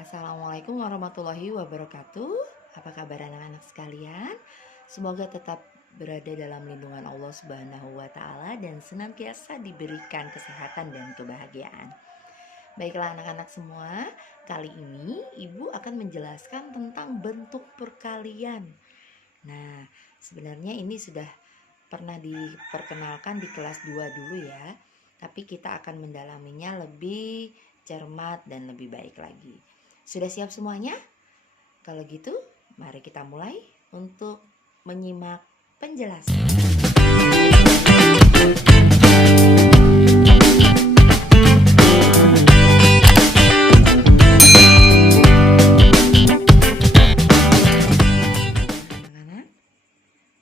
Assalamualaikum warahmatullahi wabarakatuh. Apa kabar anak-anak sekalian? Semoga tetap berada dalam lindungan Allah Subhanahu wa taala dan senantiasa diberikan kesehatan dan kebahagiaan. Baiklah anak-anak semua, kali ini Ibu akan menjelaskan tentang bentuk perkalian. Nah, sebenarnya ini sudah pernah diperkenalkan di kelas 2 dulu ya. Tapi kita akan mendalaminya lebih cermat dan lebih baik lagi. Sudah siap semuanya? Kalau gitu, mari kita mulai untuk menyimak penjelasan. Anak-anak,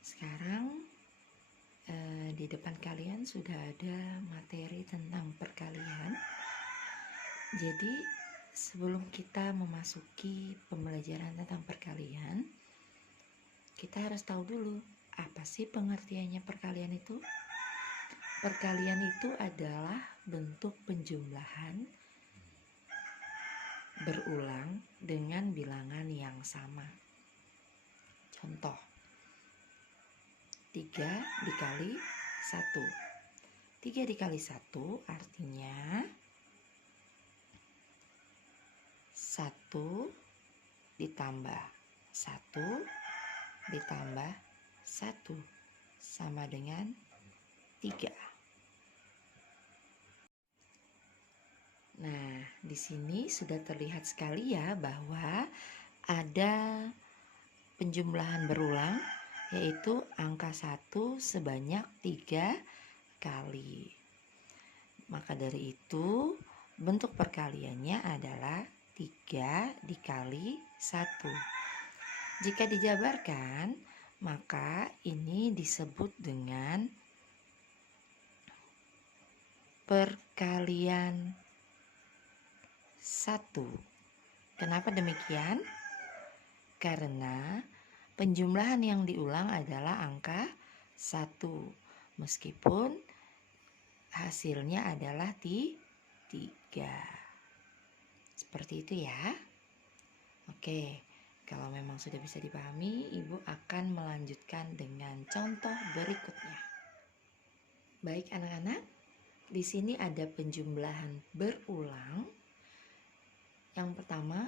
sekarang di depan kalian sudah ada materi tentang perkalian. Jadi sebelum kita memasuki pembelajaran tentang perkalian, kita harus tahu dulu apa sih pengertiannya perkalian itu. Perkalian itu adalah bentuk penjumlahan berulang dengan bilangan yang sama. Contoh, 3 dikali 1. 3 dikali 1 artinya 1 ditambah 1 ditambah 1 sama dengan 3. Nah, di sini sudah terlihat sekali ya bahwa ada penjumlahan berulang, yaitu angka 1 sebanyak 3 kali. Maka dari itu bentuk perkaliannya adalah 3 dikali 1. Jika dijabarkan, maka ini disebut dengan perkalian 1. Kenapa demikian? Karena penjumlahan yang diulang adalah angka 1, meskipun hasilnya adalah 3. Seperti itu ya. Oke, kalau memang sudah bisa dipahami, Ibu akan melanjutkan dengan contoh berikutnya. Baik anak-anak, di sini ada penjumlahan berulang. Yang pertama,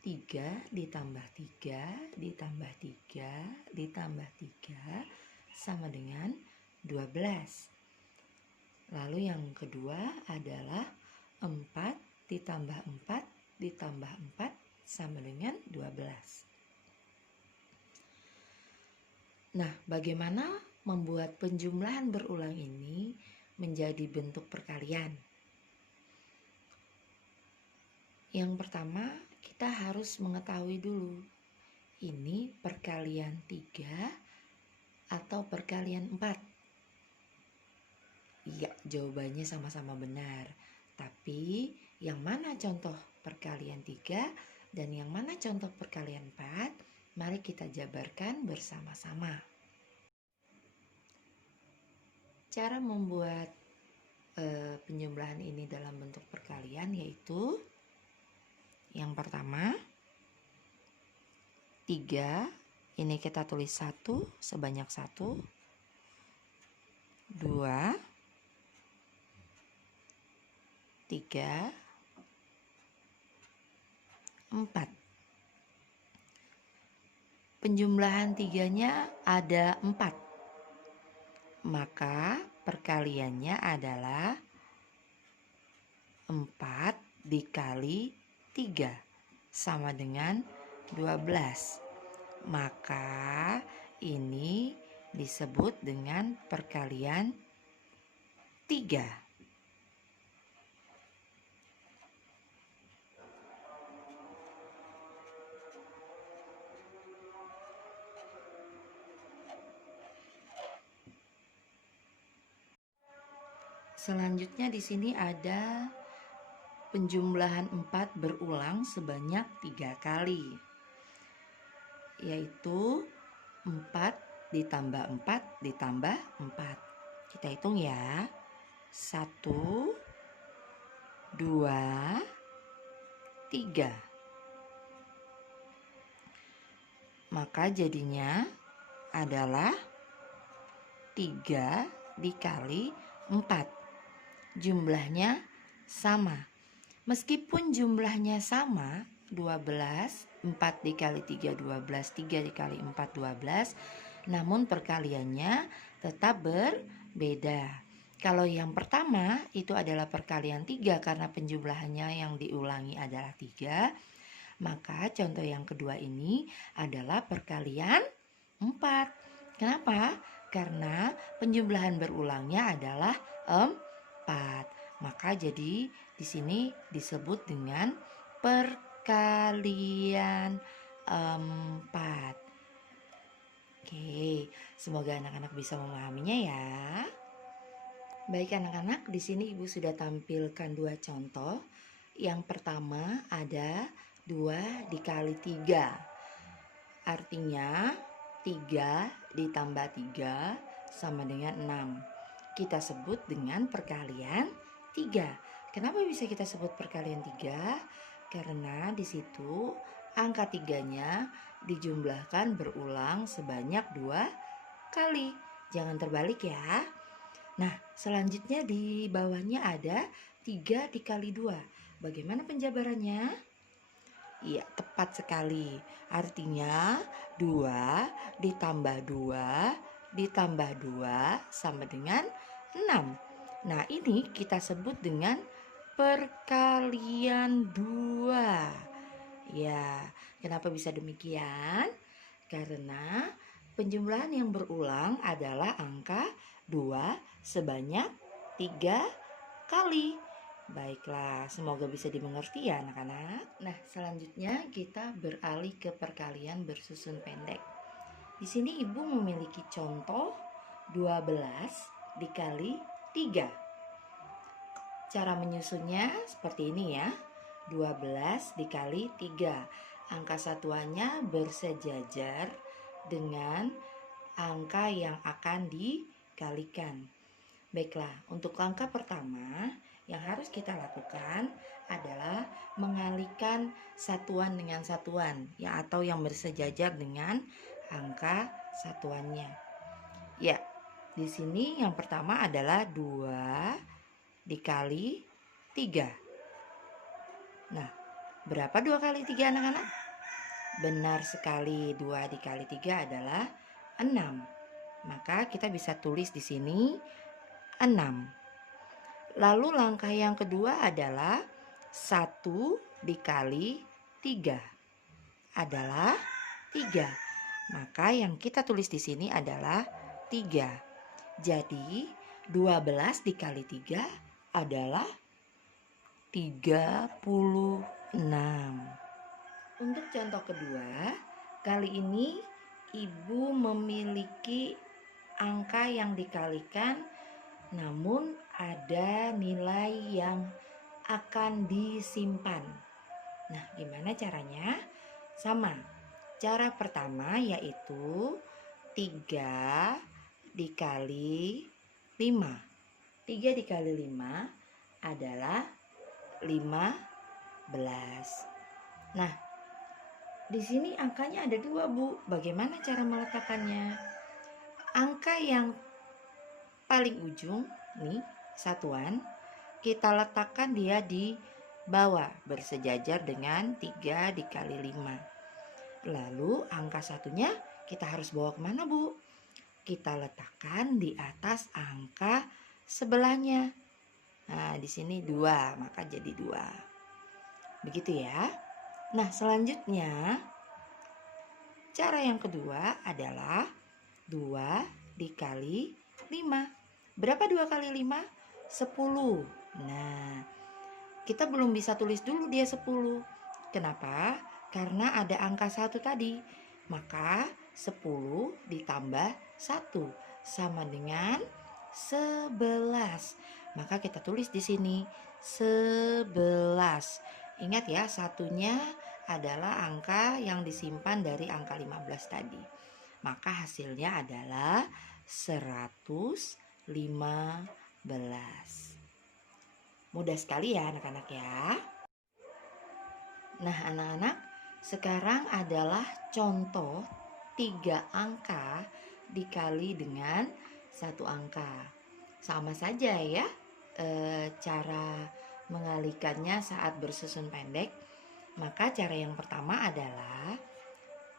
3 ditambah 3 ditambah 3 ditambah 3 sama dengan 12. Lalu yang kedua adalah 4 ditambah 4 ditambah 4 sama dengan 12. Nah, bagaimana membuat penjumlahan berulang ini menjadi bentuk perkalian? Yang pertama, kita harus mengetahui dulu, ini perkalian 3 atau perkalian 4. Iya, jawabannya sama-sama benar. Tapi yang mana contoh perkalian 3 dan yang mana contoh perkalian 4? Mari kita jabarkan bersama-sama. Cara membuat penjumlahan ini dalam bentuk perkalian yaitu yang pertama, 3, ini kita tulis 1 sebanyak 1, 2, 3, 4. Penjumlahan 3-nya ada 4. Maka perkaliannya adalah 4 dikali 3 sama dengan 12. Maka ini disebut dengan perkalian 3. Selanjutnya di sini ada penjumlahan 4 berulang sebanyak 3 kali, yaitu 4 ditambah 4 ditambah 4. Kita hitung ya. 1, 2, 3. Maka jadinya adalah 3 dikali 4. Jumlahnya sama. Meskipun jumlahnya sama, 12, 4 dikali 3, 12, 3 dikali 4, 12, namun perkaliannya tetap berbeda. Kalau yang pertama itu adalah perkalian 3 karena penjumlahannya yang diulangi adalah 3. Maka contoh yang kedua ini adalah perkalian 4. Kenapa? Karena penjumlahan berulangnya adalah 4. Maka jadi di sini disebut dengan perkalian 4. Oke, semoga anak-anak bisa memahaminya ya. Baik anak-anak, di sini Ibu sudah tampilkan 2 contoh. Yang pertama ada 2 dikali 3. Artinya 3 ditambah 3 sama dengan 6. Kita sebut dengan perkalian 3. Kenapa bisa kita sebut perkalian 3? Karena di situ angka 3-nya dijumlahkan berulang sebanyak 2 kali. Jangan terbalik ya. Nah, selanjutnya di bawahnya ada 3 dikali 2. Bagaimana penjabarannya? Iya, tepat sekali. Artinya 2 ditambah 2 ditambah 2 sama dengan 6. Nah, ini kita sebut dengan perkalian 2. Ya, kenapa bisa demikian? Karena penjumlahan yang berulang adalah angka 2 sebanyak 3 kali. Baiklah, semoga bisa dimengerti ya anak-anak. Nah, selanjutnya kita beralih ke perkalian bersusun pendek. Di sini Ibu memiliki contoh 12 dikali 3. Cara menyusunnya seperti ini ya. 12 dikali 3. Angka satuannya bersejajar dengan angka yang akan dikalikan. Baiklah, untuk langkah pertama yang harus kita lakukan adalah mengalihkan satuan dengan satuan ya, atau yang bersejajar dengan angka satuannya. Ya, di sini yang pertama adalah 2 dikali 3. Nah, berapa 2 kali 3 anak-anak? Benar sekali, 2 dikali 3 adalah 6. Maka kita bisa tulis di sini 6. Lalu langkah yang kedua adalah 1 dikali 3 adalah 3. Maka yang kita tulis di sini adalah 3. Jadi 12 dikali 3 adalah 36. Untuk contoh kedua, kali ini Ibu memiliki angka yang dikalikan, namun ada nilai yang akan disimpan. Nah, gimana caranya? Sama. Cara pertama yaitu 3 dikali 5. 3 dikali 5 adalah 15. Nah, di sini angkanya ada 2, Bu. Bagaimana cara meletakkannya? Angka yang paling ujung nih, satuan, kita letakkan dia di bawah bersejajar dengan 3 dikali 5. Lalu angka satunya kita harus bawa kemana, Bu? Kita letakkan di atas angka sebelahnya. Nah, di sini 2, maka jadi 2. Begitu ya. Nah, selanjutnya cara yang kedua adalah 2 dikali 5. Berapa 2 kali 5? 10. Nah, kita belum bisa tulis dulu dia 10. Kenapa? Karena ada angka 1 tadi. Maka 10 ditambah 1 sama dengan 11. Maka kita tulis di sini 11. Ingat ya, satunya adalah angka yang disimpan dari angka 15 tadi. Maka hasilnya adalah 115. Mudah sekali ya anak-anak ya. Nah anak-anak, sekarang adalah contoh 3 angka dikali dengan 1 angka. Sama saja ya cara mengalikannya saat bersusun pendek. Maka cara yang pertama adalah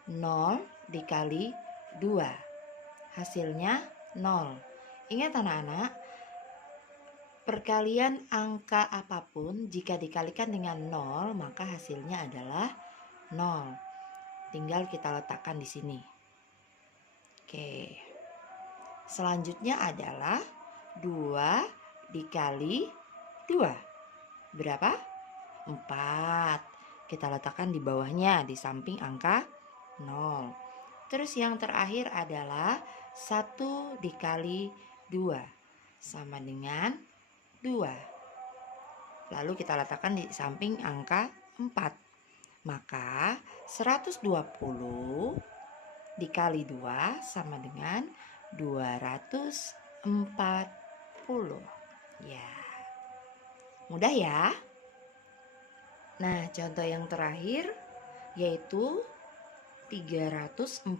0 dikali 2. Hasilnya 0. Ingat anak-anak, perkalian angka apapun jika dikalikan dengan 0 maka hasilnya adalah 0. Tinggal kita letakkan di sini. Oke. Selanjutnya adalah 2 dikali 2. Berapa? 4. Kita letakkan di bawahnya, di samping angka 0. Terus yang terakhir adalah 1 dikali 2 sama dengan 2. Lalu kita letakkan di samping angka 4. Maka 120 dikali 2 sama dengan 240. Ya. Mudah ya? Nah, contoh yang terakhir yaitu 342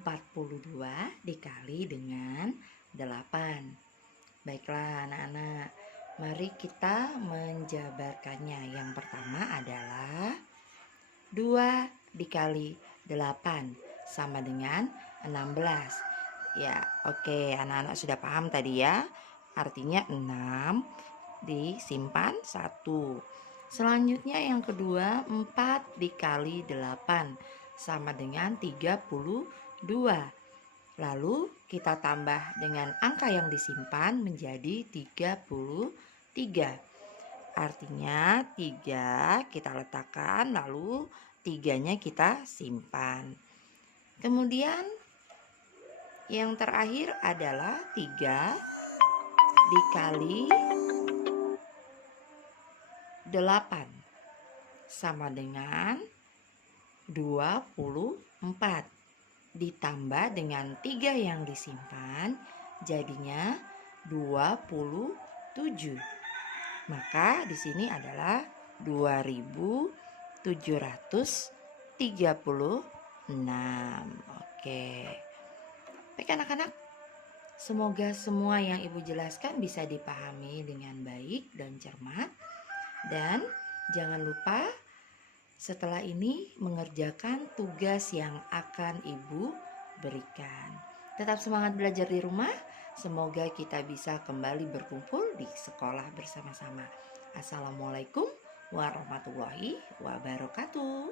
dikali dengan 8. Baiklah anak-anak, mari kita menjabarkannya. Yang pertama adalah 2 dikali 8 sama dengan 16. Ya, oke, anak-anak sudah paham tadi ya. Artinya 6 disimpan 1. Selanjutnya yang kedua 4 dikali 8 sama dengan 32. Lalu kita tambah dengan angka yang disimpan menjadi 33. Artinya 3 kita letakkan, lalu 3-nya kita simpan. Kemudian yang terakhir adalah 3 dikali 8 sama dengan 24 ditambah dengan 3 yang disimpan jadinya 27. Maka di sini adalah 2736. Oke. Baik anak-anak, semoga semua yang Ibu jelaskan bisa dipahami dengan baik dan cermat. Dan jangan lupa setelah ini mengerjakan tugas yang akan Ibu berikan. Tetap semangat belajar di rumah. Semoga kita bisa kembali berkumpul di sekolah bersama-sama. Assalamualaikum warahmatullahi wabarakatuh.